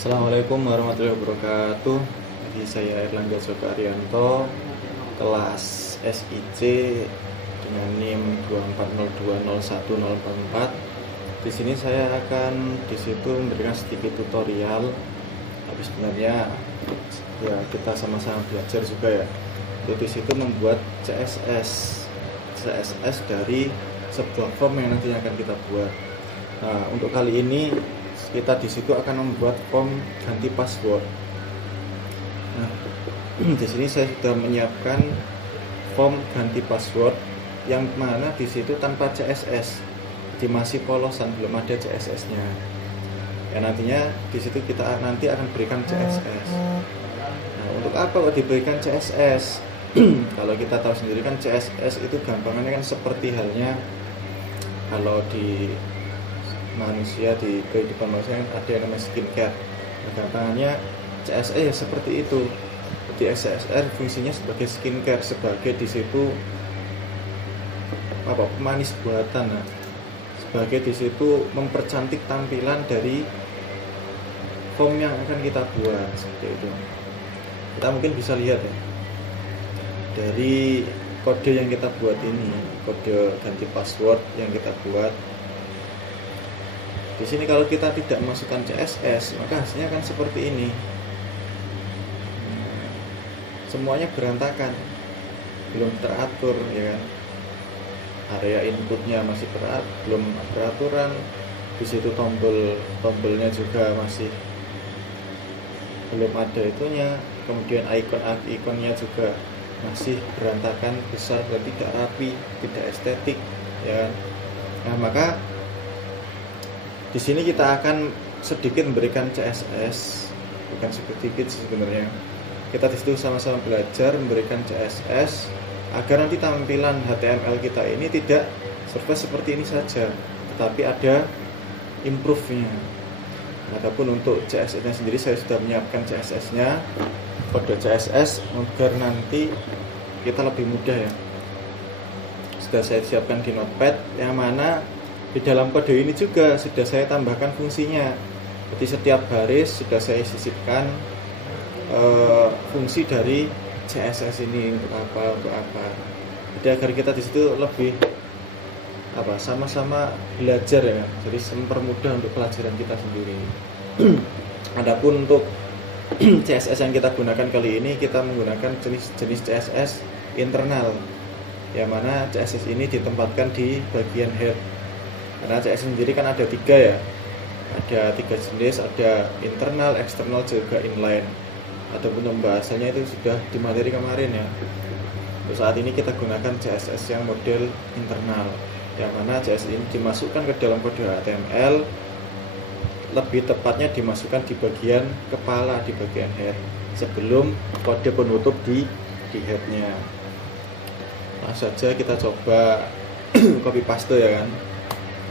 Assalamualaikum warahmatullahi wabarakatuh. Jadi saya Erlangga Joko Arianto, kelas SIC dengan NIM 240201044. Di sini saya akan memberikan sedikit tutorial. Tapi sebenarnya ya kita sama-sama belajar juga ya. Jadi di situ membuat CSS dari sebuah form yang nantinya akan kita buat. Nah, untuk kali ini kita di situ akan membuat form ganti password. Nah, di sini saya sudah menyiapkan form ganti password yang mana di situ tanpa CSS, jadi masih polosan, belum ada CSS-nya. Ya nantinya di situ kita nanti akan berikan CSS. Nah, untuk apa kok diberikan CSS? Kalau kita tahu sendiri kan CSS itu gampangannya kan seperti halnya kalau di manusia, di kehidupan manusia ada yang namanya skincare. Nah, gampangannya CSS ya seperti itu. Jadi CSS fungsinya sebagai skincare, sebagai di situ pemanis buatan. Nah, sebagai di situ mempercantik tampilan dari form yang akan kita buat seperti itu. Kita mungkin bisa lihat ya dari kode yang kita buat ini, kode ganti password yang kita buat. Di sini kalau kita tidak masukkan CSS, maka hasilnya akan seperti ini. Semuanya berantakan, belum teratur, ya kan? Area inputnya masih belum beraturan. Di situ tombolnya juga masih belum ada itunya. Kemudian ikonnya juga masih berantakan, besar dan tidak rapi, tidak estetik, ya kan? Nah, maka di sini kita akan sedikit memberikan CSS, bukan sedikit sebenarnya. Kita di situ sama-sama belajar memberikan CSS agar nanti tampilan HTML kita ini tidak surface seperti ini saja, tetapi ada improve-nya. Adapun untuk CSS-nya sendiri saya sudah menyiapkan CSS-nya, kode CSS agar nanti kita lebih mudah ya. Sudah saya siapkan di Notepad, yang mana di dalam kode ini juga sudah saya tambahkan fungsinya. Jadi setiap baris sudah saya sisipkan fungsi dari CSS ini untuk apa. Jadi agar kita di situ lebih sama-sama belajar ya. Jadi mempermudah untuk pelajaran kita sendiri. Adapun untuk CSS yang kita gunakan kali ini, kita menggunakan jenis CSS internal, yang mana CSS ini ditempatkan di bagian head. Karena CSS sendiri kan ada 3 ya, ada 3 jenis, ada internal, eksternal, juga inline. Adapun pembahasannya itu sudah di materi kemarin ya. Untuk saat ini kita gunakan CSS yang model internal, yang mana CSS ini dimasukkan ke dalam kode HTML, lebih tepatnya dimasukkan di bagian kepala, di bagian head, sebelum kode penutup di headnya. Langsung saja kita coba copy paste ya kan,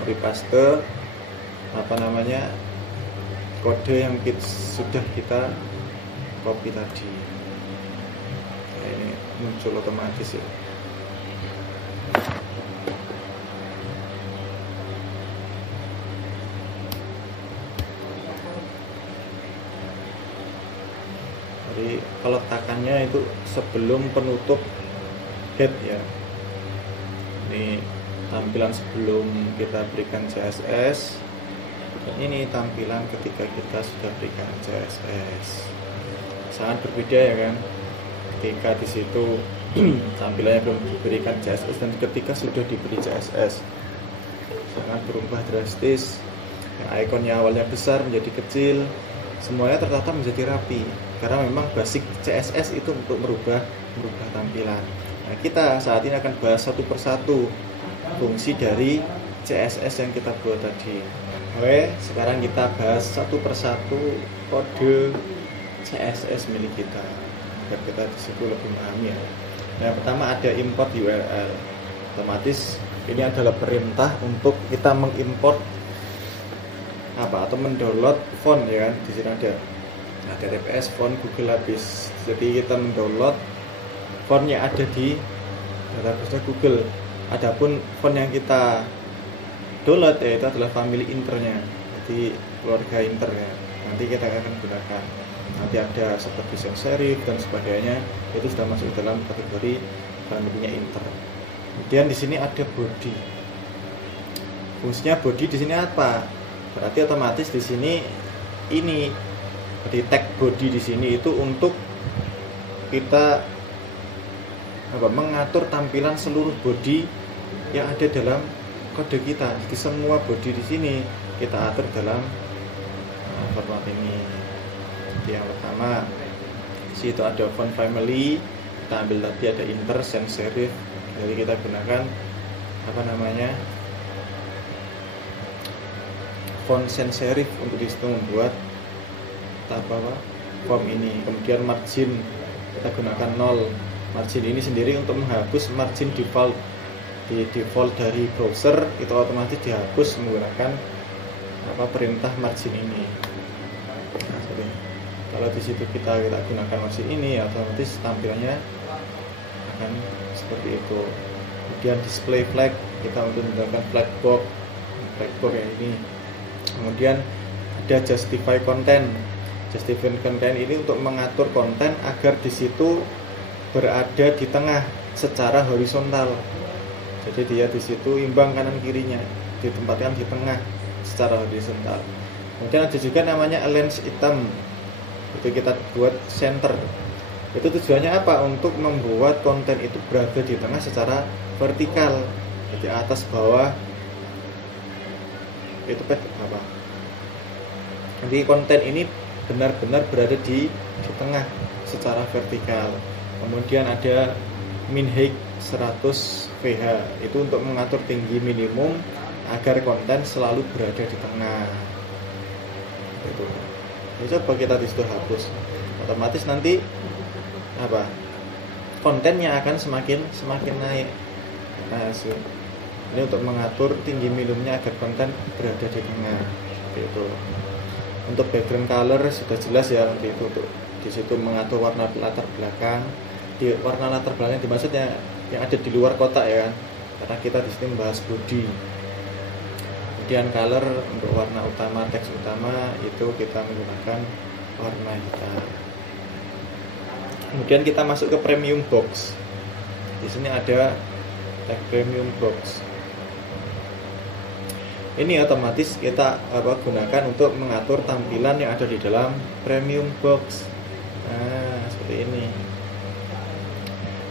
copy paste kode yang sudah kita copy tadi. Nah, ini muncul otomatis ya. Jadi peletakannya itu sebelum penutup head ya. Ini tampilan sebelum kita berikan CSS, dan ini tampilan ketika kita sudah berikan CSS. Sangat berbeda ya kan, ketika di situ tampilannya belum diberikan CSS dan ketika sudah diberi CSS, sangat berubah drastis. Yang ikonnya awalnya besar menjadi kecil, semuanya tertata menjadi rapi, karena memang basic CSS itu untuk merubah tampilan. Nah, kita saat ini akan bahas satu persatu fungsi dari CSS yang kita buat tadi. Oke, sekarang kita bahas satu persatu kode CSS milik kita, agar kita disitu lebih memahami ya. Yang pertama ada import URL. Otomatis ini adalah perintah untuk kita mengimport atau mendownload font ya kan. Di sini ada TTPS font Google habis. Jadi kita mendownload font yang ada di database Google. Adapun font yang kita download yaitu adalah family internya, jadi keluarga inter ya. nanti kita akan gunakan. Nanti ada seperti sans serif dan sebagainya, itu sudah masuk dalam kategori barang buktinya inter. Kemudian di sini ada body. Fungsinya body di sini apa? Berarti otomatis di sini ini di tag body di sini itu untuk kita mengatur tampilan seluruh body yang ada dalam kode kita. Jadi semua body di sini kita atur dalam format ini. Jadi yang pertama di situ ada font family, kita ambil tadi ada inter, sans serif. Jadi kita gunakan font sans serif untuk disitu membuat form ini. Kemudian margin kita gunakan 0. Margin ini sendiri untuk menghapus margin default. Di default dari browser itu otomatis dihapus menggunakan perintah margin ini. Nah, kalau di situ kita gunakan margin ini, otomatis tampilannya akan seperti itu. Kemudian display flag, kita untuk menggunakan flag box yang ini. Kemudian ada justify content. Justify content ini untuk mengatur konten agar di situ berada di tengah secara horizontal. Jadi dia di situ imbang kanan kirinya, ditempatkan di tengah secara horizontal. Kemudian ada juga namanya align item. Itu kita buat center. Itu tujuannya apa? Untuk membuat konten itu berada di tengah secara vertikal. Jadi atas bawah itu apa? Jadi konten ini benar-benar berada di tengah secara vertikal. Kemudian ada min height 100 VH, itu untuk mengatur tinggi minimum agar konten selalu berada di tengah. Itu. Ya, coba kita disitu hapus. Otomatis nanti kontennya akan semakin naik. Nah, ini untuk mengatur tinggi minimumnya agar konten berada di tengah. Itu. Untuk background color sudah jelas ya, nanti itu untuk di situ mengatur warna latar belakang. Di warna latar belakang dimaksudnya yang ada di luar kotak ya kan, karena kita di sini membahas body. Kemudian color untuk warna utama, teks utama itu kita menggunakan warna hitam. Kemudian kita masuk ke premium box. Di sini ada tag premium box. Ini otomatis kita gunakan untuk mengatur tampilan yang ada di dalam premium box. Nah, seperti ini.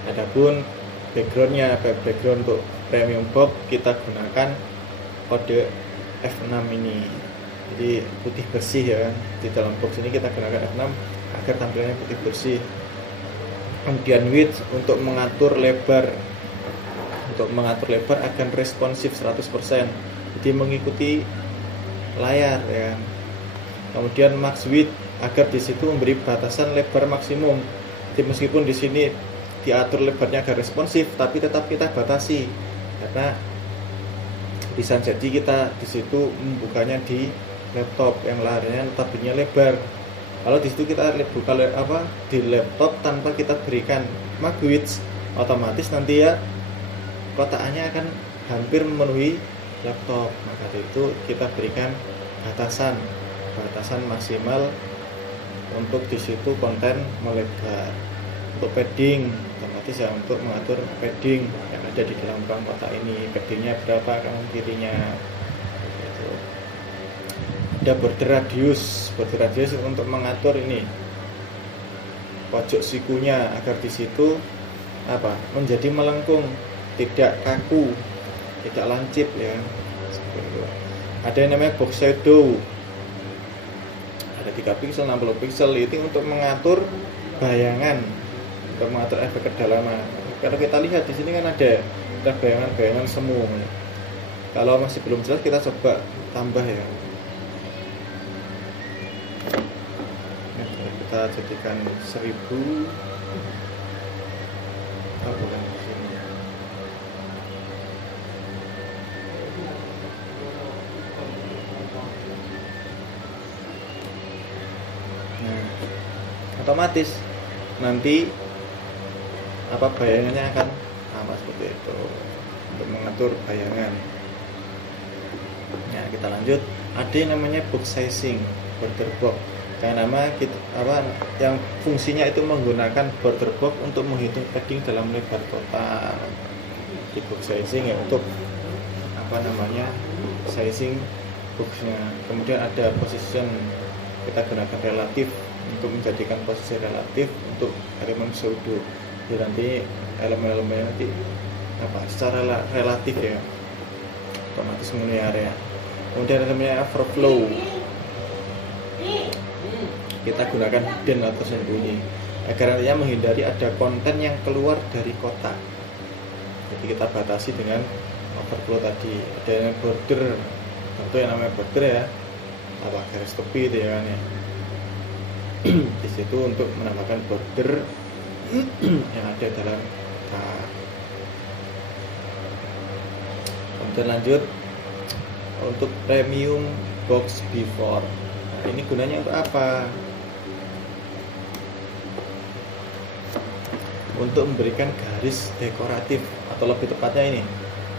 Adapun background untuk premium box kita gunakan kode F6 ini. Jadi putih bersih ya kan. Di dalam box ini kita gunakan F6 agar tampilannya putih bersih. Kemudian width untuk mengatur lebar. Untuk mengatur lebar akan responsif 100%. Jadi mengikuti layar ya. Kemudian max width agar di situ memberi batasan lebar maksimum. Jadi meskipun di sini diatur lebarnya agak responsif, tapi tetap kita batasi karena bisa jadi kita di situ membukanya di laptop yang layarnya notabene lebar. Kalau di situ kita buka di laptop tanpa kita berikan max width, otomatis nanti ya kotakannya akan hampir memenuhi laptop. Maka itu kita berikan batasan maksimal untuk di situ konten melebar. Untuk padding otomatis ya, untuk mengatur padding yang ada di dalam ruang kotak ini, paddingnya berapa kanan kirinya. Gitu. Ada border radius untuk mengatur ini pojok sikunya agar di situ menjadi melengkung, tidak kaku, tidak lancip ya. Ada yang namanya box shadow, ada 3 pixel, 60 pixel. Itu untuk mengatur bayangan, untuk mengatur efek kedalaman. Kalau kita lihat di sini kan ada bayangan-bayangan semu. Kalau masih belum jelas kita coba tambah ya. Kita jadikan 1000. Bukan di sini. Nah, otomatis nanti bayangannya akan seperti itu untuk mengatur bayangan. Nah, kita lanjut. Ada yang namanya box sizing. border box. Yang nama kita yang fungsinya itu menggunakan border box untuk menghitung padding dalam lebar total. Di box sizing ya untuk sizing boxnya. Kemudian ada position, kita gunakan relatif untuk menjadikan posisi relatif untuk elemen pseudo. Jadi nanti elemen-elemennya nanti secara relatif ya, otomatis memenuhi area. Kemudian elemennya overflow, kita gunakan hidden atau sembunyi agar nantinya menghindari ada konten yang keluar dari kotak. Jadi kita batasi dengan overflow tadi. Ada yang border, tentu yang namanya border ya, garis tepi itu ya kan ya. Di situ untuk menambahkan border yang ada dalam tag. Kemudian lanjut untuk premium box before. Nah, ini gunanya untuk apa? Untuk memberikan garis dekoratif, atau lebih tepatnya ini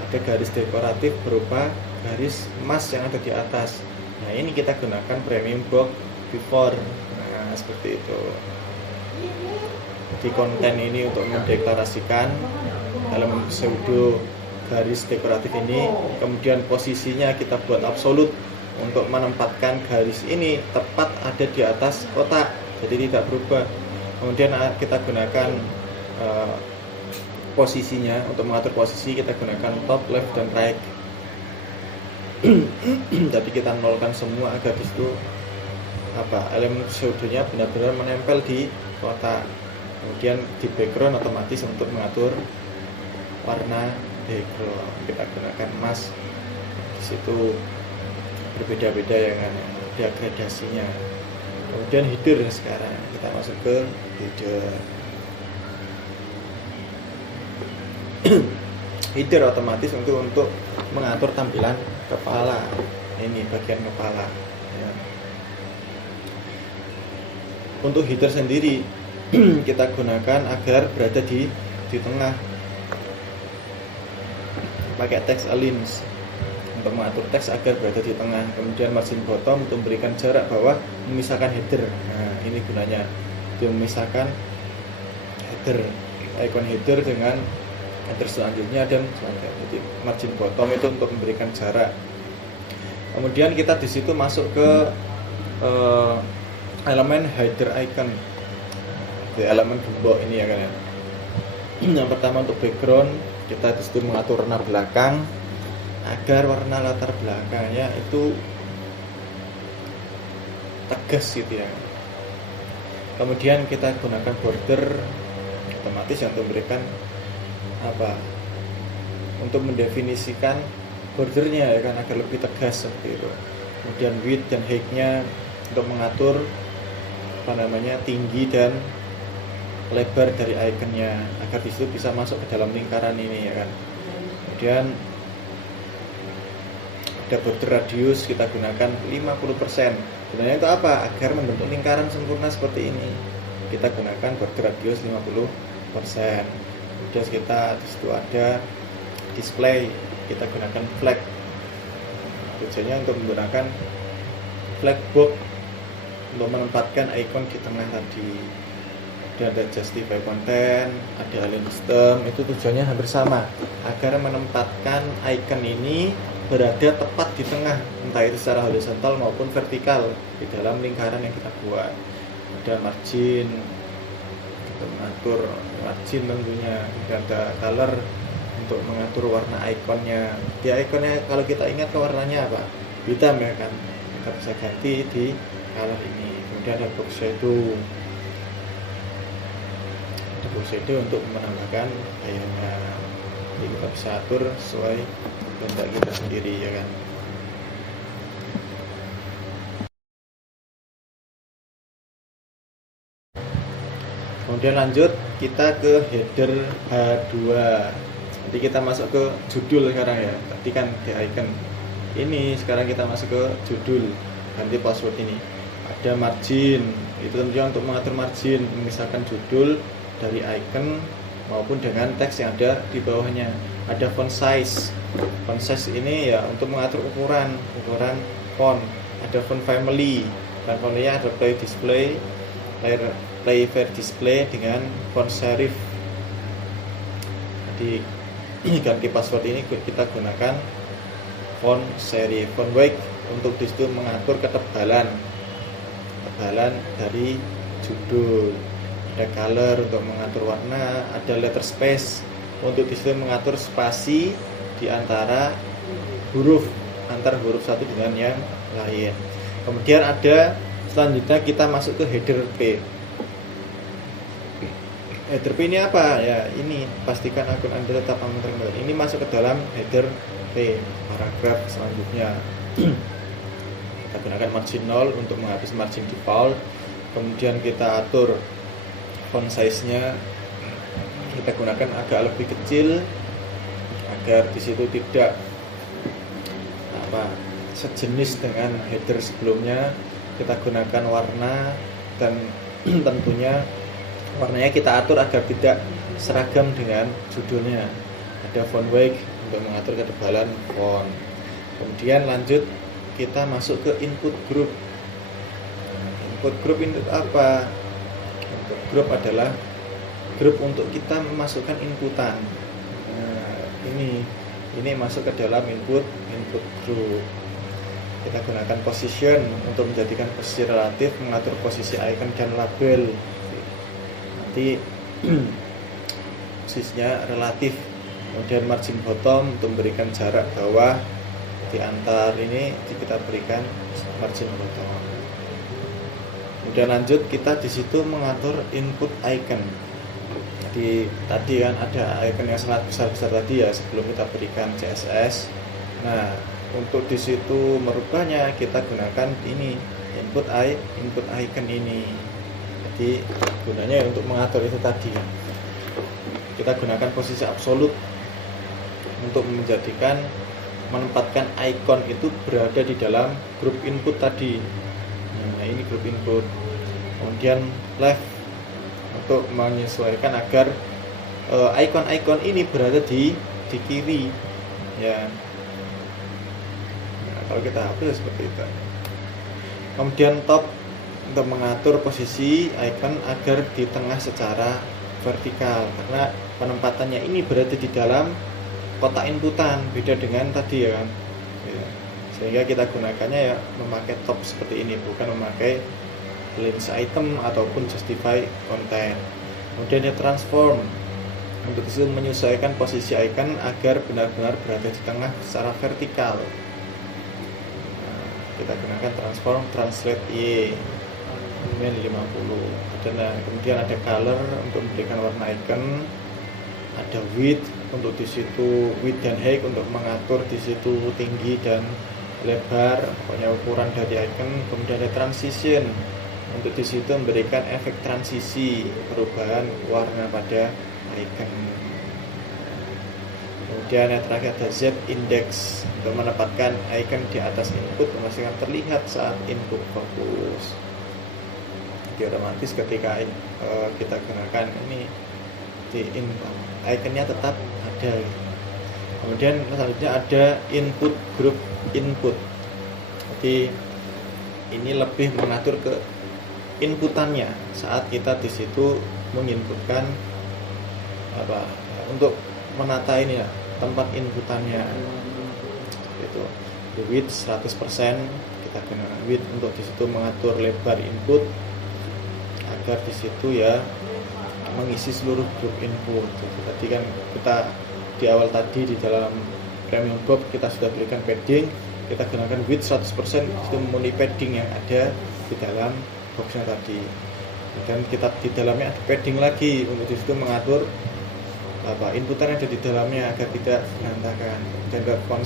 ada garis dekoratif berupa garis emas yang ada di atas. Nah, ini kita gunakan premium box before. Nah, seperti itu. Di konten ini untuk mendeklarasikan elemen pseudo garis dekoratif ini, kemudian posisinya kita buat absolut untuk menempatkan garis ini tepat ada di atas kotak, jadi tidak berubah. Kemudian kita gunakan posisinya, untuk mengatur posisi kita gunakan top, left, dan right. Jadi kita nolkan semua agar disitu elemen pseudonya benar-benar menempel di kotak. Kemudian di background otomatis untuk mengatur warna background kita gunakan emas. Di situ berbeda-beda ya kan, ada gradasinya. Kemudian header, sekarang kita masuk ke header. Header otomatis untuk mengatur tampilan kepala. Ini bagian kepala ya. Untuk header sendiri kita gunakan agar berada di tengah, pakai text aligns untuk mengatur teks agar berada di tengah. Kemudian margin bottom untuk memberikan jarak bawah, memisahkan header. Nah, ini gunanya, dia memisahkan header, icon header dengan header selanjutnya dan selanjutnya. Jadi margin bottom itu untuk memberikan jarak. Kemudian kita di situ masuk ke elemen header icon, di elemen gembok ini ya kan ya. Yang pertama untuk background, kita di situ mengatur warna belakang agar warna latar belakangnya itu tegas gitu ya. Kemudian kita gunakan border otomatis yang untuk memberikan untuk mendefinisikan bordernya ya kan, agar lebih tegas seperti itu. Kemudian width dan height-nya untuk mengatur tinggi dan lebar dari ikonnya agar disitu bisa masuk ke dalam lingkaran ini ya kan. Kemudian ada border radius, kita gunakan 50%. Sebenarnya itu apa? Agar membentuk lingkaran sempurna seperti ini. Kita gunakan border radius 50%. Kemudian kita disitu ada display, kita gunakan flag. Tujuannya untuk menggunakan flag box untuk menempatkan icon di tengah tadi. Dan ada justify content, ada align system, itu tujuannya hampir sama, agar menempatkan icon ini berada tepat di tengah, entah itu secara horizontal maupun vertikal di dalam lingkaran yang kita buat. Ada margin, untuk mengatur margin tentunya, dan ada color untuk mengatur warna ikonnya. Di ikonnya kalau kita ingat ke warnanya apa? Hitam ya kan, kita bisa ganti di color ini. Kemudian ada box shadow, untuk menambahkan gayanya. Jadi kita bisa atur sesuai kehendak kita sendiri ya kan. Kemudian lanjut kita ke header H2. Jadi kita masuk ke judul sekarang ya. Tadi kan di icon ini, sekarang kita masuk ke judul, ganti password ini. Ada margin, itu tentunya untuk mengatur margin, memisahkan judul dari icon maupun dengan teks yang ada di bawahnya. Ada font size. Font size ini ya untuk mengatur ukuran font. Ada font family. Dan fontnya ada play fair display dengan font serif. Jadi ganti password ini kita gunakan font serif. Font weight untuk disitu mengatur ketebalan dari judul. Ada color untuk mengatur warna, ada letter space untuk disitu mengatur spasi di antara huruf satu dengan yang lain. Kemudian ada selanjutnya kita masuk ke header P. Header P ini apa? Ya, ini pastikan akun Anda tetap aman terkendali. Ini masuk ke dalam header P, paragraf selanjutnya. Kita gunakan margin 0 untuk menghapus margin default. Kemudian kita atur font size-nya, kita gunakan agak lebih kecil agar di situ tidak sejenis dengan header sebelumnya. Kita gunakan warna dan tentunya warnanya kita atur agar tidak seragam dengan judulnya. Ada font weight untuk mengatur ketebalan font. Kemudian lanjut kita masuk ke input group. Input group itu apa? Input group adalah grup untuk kita memasukkan inputan. Nah, ini masuk ke dalam input group. Kita gunakan position untuk menjadikan posisi relatif, mengatur posisi icon dan label. Nanti posisinya relatif. Kemudian margin bottom untuk memberikan jarak bawah di antar ini, kita berikan margin bottom. Kemudian lanjut kita di situ mengatur input icon. Jadi tadi kan ada icon yang sangat besar tadi ya sebelum kita berikan CSS. Nah, untuk di situ merubahnya kita gunakan ini input icon ini. Jadi gunanya untuk mengatur itu tadi. Kita gunakan posisi absolut untuk menempatkan icon itu berada di dalam grup input tadi. Nah, ini grup input. Kemudian left untuk menyesuaikan agar icon-icon ini berada di kiri ya. Nah, kalau kita hapus seperti itu. Kemudian top untuk mengatur posisi icon agar di tengah secara vertikal, karena penempatannya ini berada di dalam kotak inputan, beda dengan tadi ya kan ya. Sehingga kita gunakannya ya memakai top seperti ini, bukan memakai list item ataupun justify content. Kemudian ya transform untuk itu menyesuaikan posisi icon agar benar-benar berada di tengah secara vertikal. Nah, kita gunakan transform translate Y min 50. Kemudian ada color untuk memberikan warna icon, ada width untuk di situ width dan height untuk mengatur di situ tinggi dan lebar, pokoknya ukuran dari icon. Kemudian ada transition untuk di situ memberikan efek transisi perubahan warna pada icon. Kemudian yang terakhir ada Z index untuk menempatkan icon di atas input memastikan terlihat saat input fokus. Jadi otomatis ketika kita gunakan ini di iconnya tetap ada. Kemudian selanjutnya ada input group input. Jadi ini lebih mengatur ke inputannya saat kita di situ menginputkan untuk menata ini ya tempat inputannya. Itu width 100%, kita gunakan width untuk di situ mengatur lebar input agar di situ ya mengisi seluruh grup input. Jadi tadi kan kita di awal tadi di dalam premium box kita sudah berikan padding, kita gunakan width 100% itu memenuhi padding yang ada di dalam boxnya tadi. Dan kita di dalamnya ada padding lagi untuk di situ mengatur inputan yang ada di dalamnya agar tidak berantakan. Dan ada font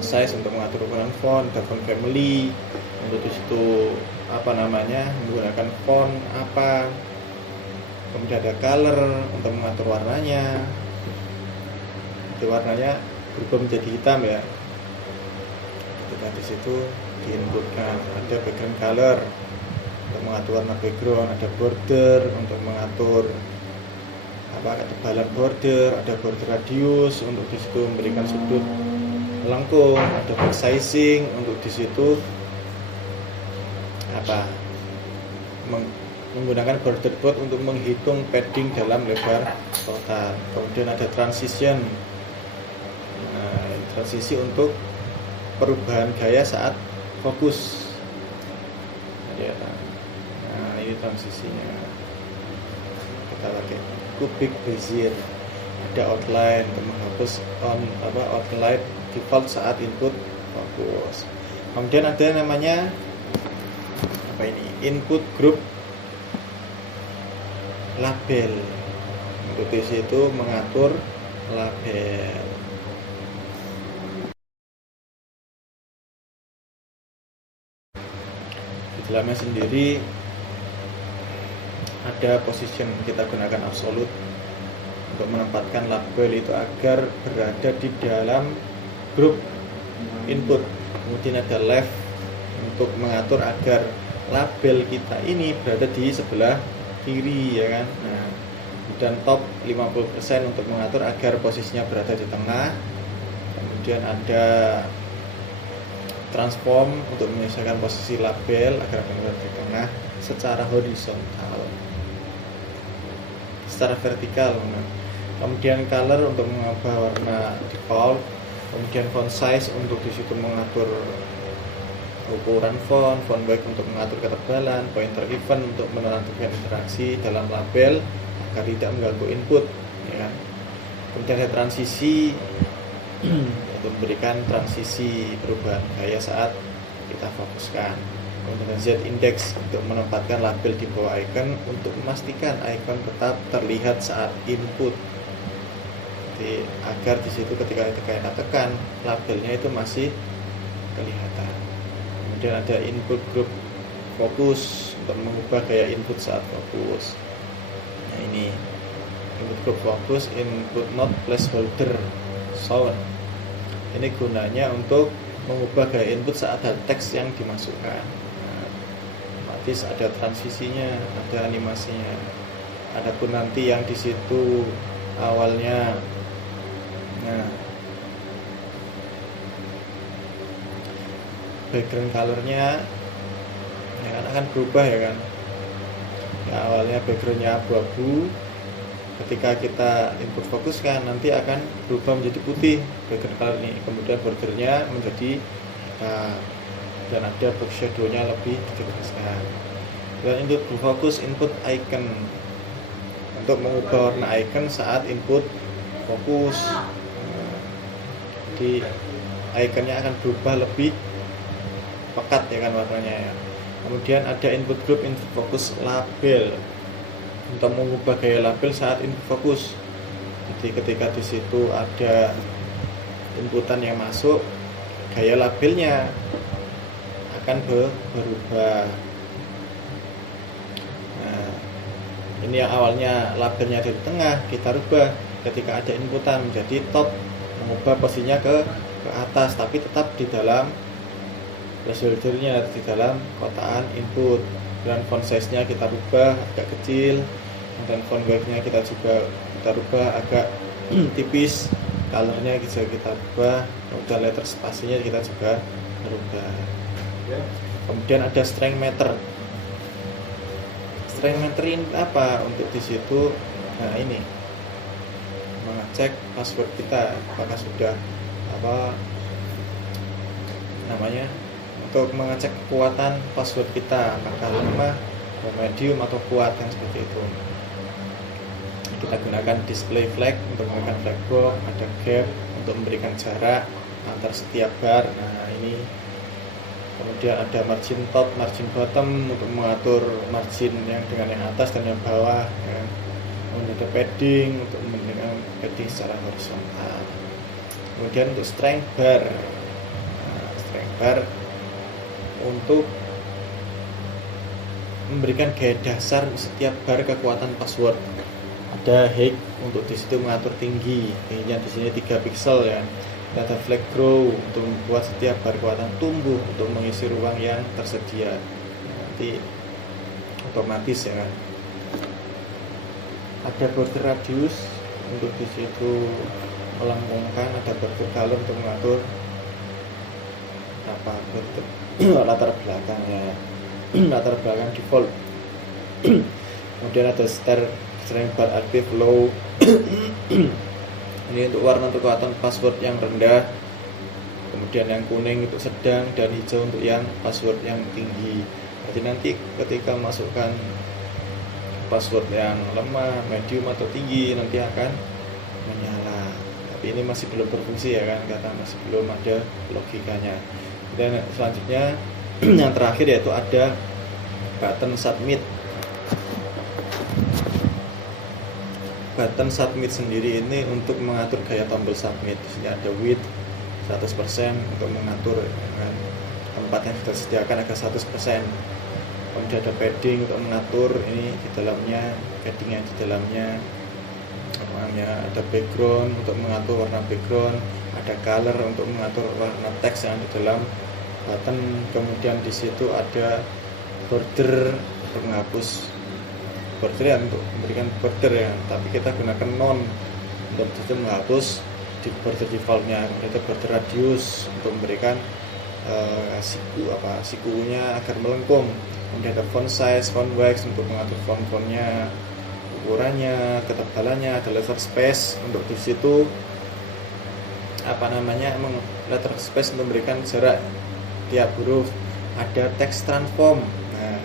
size untuk mengatur ukuran font, ada font family untuk di situ menggunakan font apa. Kemudian ada color untuk mengatur warnanya. Jadi warnanya berubah menjadi hitam ya. Kita di situ diinputkan ada background color untuk mengatur warna background, ada border untuk mengatur ketebalan border, ada border radius untuk di situ memberikan sudut lengkung, ada box sizing untuk di situ apa menggunakan border board untuk menghitung padding dalam lebar total. Kemudian ada transition, transisi untuk perubahan gaya saat fokus. Nah, ini transisinya. Kita pakai cubic bezier. Ada outline untuk menghapus outline default saat input fokus. Kemudian ada namanya input group label. Untuk di situ mengatur label. Di dalamnya sendiri ada position, kita gunakan absolute untuk menempatkan label itu agar berada di dalam grup input. Kemudian ada left untuk mengatur agar label kita ini berada di sebelah kiri, ya kan. Nah, dan top 50% untuk mengatur agar posisinya berada di tengah. Kemudian ada transform untuk menyesuaikan posisi label agar berada di tengah secara horizontal, secara vertikal. Kemudian color untuk mengubah warna default. Kemudian font size untuk disitu mengatur ukuran font weight untuk mengatur ketebalan, pointer event untuk menentukan interaksi dalam label agar tidak mengganggu input, ya. Kemudian ada transisi untuk memberikan transisi perubahan gaya saat kita fokuskan. Kemudian Z index untuk menempatkan label di bawah icon untuk memastikan icon tetap terlihat saat input. Jadi, agar di situ ketika kita tekan labelnya itu masih kelihatan. Kemudian ada input group fokus untuk mengubah gaya input saat fokus. Nah, ini input group fokus, input node placeholder sound. Ini gunanya untuk mengubah gaya input saat ada teks yang dimasukkan. Nah, otomatis ada transisinya, ada animasinya. Adapun nanti yang di situ awalnya, nah, background colornya ya kan akan berubah, ya kan. Ya, awalnya backgroundnya abu-abu, ketika kita input fokuskan nanti akan berubah menjadi putih background color ini. Kemudian bordernya menjadi dan ada box shadow-nya lebih ditegaskan. Dan input fokus input icon untuk mengubah warna icon saat input fokus. Di iconnya akan berubah lebih pekat, ya kan, warnanya, ya. Kemudian ada input group input fokus label untuk mengubah gaya label saat input fokus. Jadi ketika di situ ada inputan yang masuk, gaya labelnya akan berubah. Nah, ini yang awalnya labelnya di tengah, kita rubah ketika ada inputan menjadi top, mengubah posisinya ke atas, tapi tetap di dalam placeholder-nya, di dalam kotaan input. Dan font size-nya kita rubah agak kecil, dan font weight-nya kita rubah agak tipis, color-nya bisa kita rubah, kemudian letter spasinya kita juga rubah. Kemudian ada strength meter. Strength meter ini apa? Untuk di situ, nah, ini mengecek password kita apakah sudah untuk mengecek kekuatan password kita, apakah lemah, medium atau kuat, yang seperti itu. Kita gunakan display flag untuk memberikan flag box, ada gap untuk memberikan jarak antar setiap bar. Nah, ini kemudian ada margin top, margin bottom untuk mengatur margin yang dengan yang atas dan yang bawah, ya. Kemudian ada padding untuk memberikan padding secara horizontal. Kemudian untuk strength bar, strength bar untuk memberikan gaya dasar setiap bar kekuatan password. Ada height untuk di situ mengatur tingginya di sini 3 pixel, ya. Ada flag grow untuk membuat setiap bar kekuatan tumbuh untuk mengisi ruang yang tersedia. Nanti otomatis, ya kan. Ada border radius untuk di situ melengkungkan, ada border color untuk mengatur border latar belakangnya. latar belakang default. Kemudian ada string bar aktif low. Ini untuk warna untuk kelihatan password yang rendah, kemudian yang kuning itu sedang, dan hijau untuk yang password yang tinggi. Jadi nanti ketika masukkan password yang lemah, medium atau tinggi nanti akan menyala. Tapi ini masih belum berfungsi ya kan, karena masih belum ada logikanya. Dan selanjutnya yang terakhir yaitu ada button submit. Button submit sendiri ini untuk mengatur gaya tombol submit. Di sini ada width 100% untuk mengatur kan, tempat yang sudah disediakan agar 100%. Kemudian ada padding untuk mengatur ini di dalamnya, padding yang di dalamnya. Ada background untuk mengatur warna background, ada color untuk mengatur warna teks yang di dalam button. Kemudian di situ ada border untuk menghapus border ya, untuk memberikan border ya, tapi kita gunakan non untuk menghapus di border defaultnya. Kemudian ada border radius untuk memberikan sikunya agar melengkung. Kemudian ada font size, font wax untuk mengatur font-fontnya, ukurannya, ketebalannya. Ada letter space untuk di situ letter space untuk memberikan jarak tiap huruf. Ada text transform. Nah,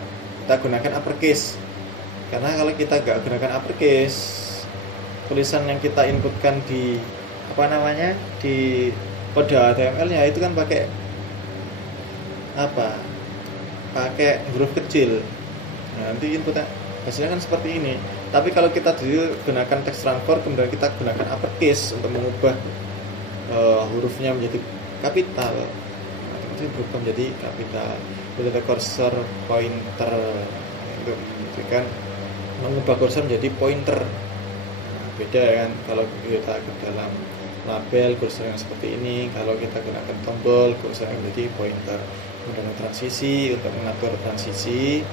kita gunakan uppercase. Karena kalau kita nggak gunakan uppercase, tulisan yang kita inputkan di di kode HTML-nya itu kan pakai huruf kecil. Nah, nanti inputnya hasilnya kan seperti ini. Tapi kalau kita gunakan text transform, kemudian kita gunakan uppercase untuk mengubah hurufnya menjadi kapital, itu berubah menjadi kapital. Ada cursor pointer untuk memberikan mengubah kursor menjadi pointer. Nah, beda ya kan kalau kita ke dalam label kursor yang seperti ini, kalau kita gunakan tombol kursor yang menjadi pointer. Kemudian transisi untuk mengatur transisi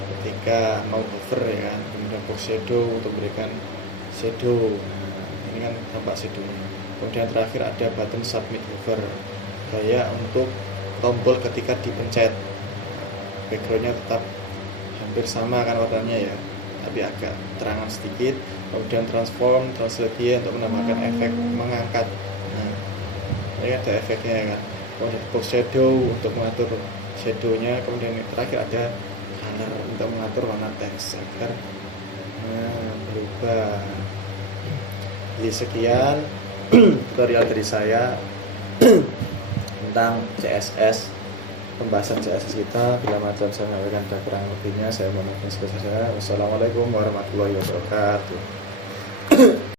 ketika mau hover ya kan. Kemudian box shadow untuk memberikan shadow. Nah, ini kan tampak shadownya. Kemudian terakhir ada button submit hover, gaya untuk tombol ketika dipencet. Backgroundnya tetap hampir sama kan warnanya ya, tapi agak terangan sedikit. Kemudian transform, translate untuk menambahkan efek mengangkat. Nah, ini ada efeknya ya kan. Kemudian box shadow untuk mengatur shadownya. Kemudian yang terakhir ada color untuk mengatur warna teks agar berubah. Jadi sekian tutorial dari saya tentang CSS, pembahasan CSS kita. Bila macam saya menyampaikan ada kurang lebihnya, saya mohon maaf sebesar-besarnya. Wassalamualaikum warahmatullahi wabarakatuh.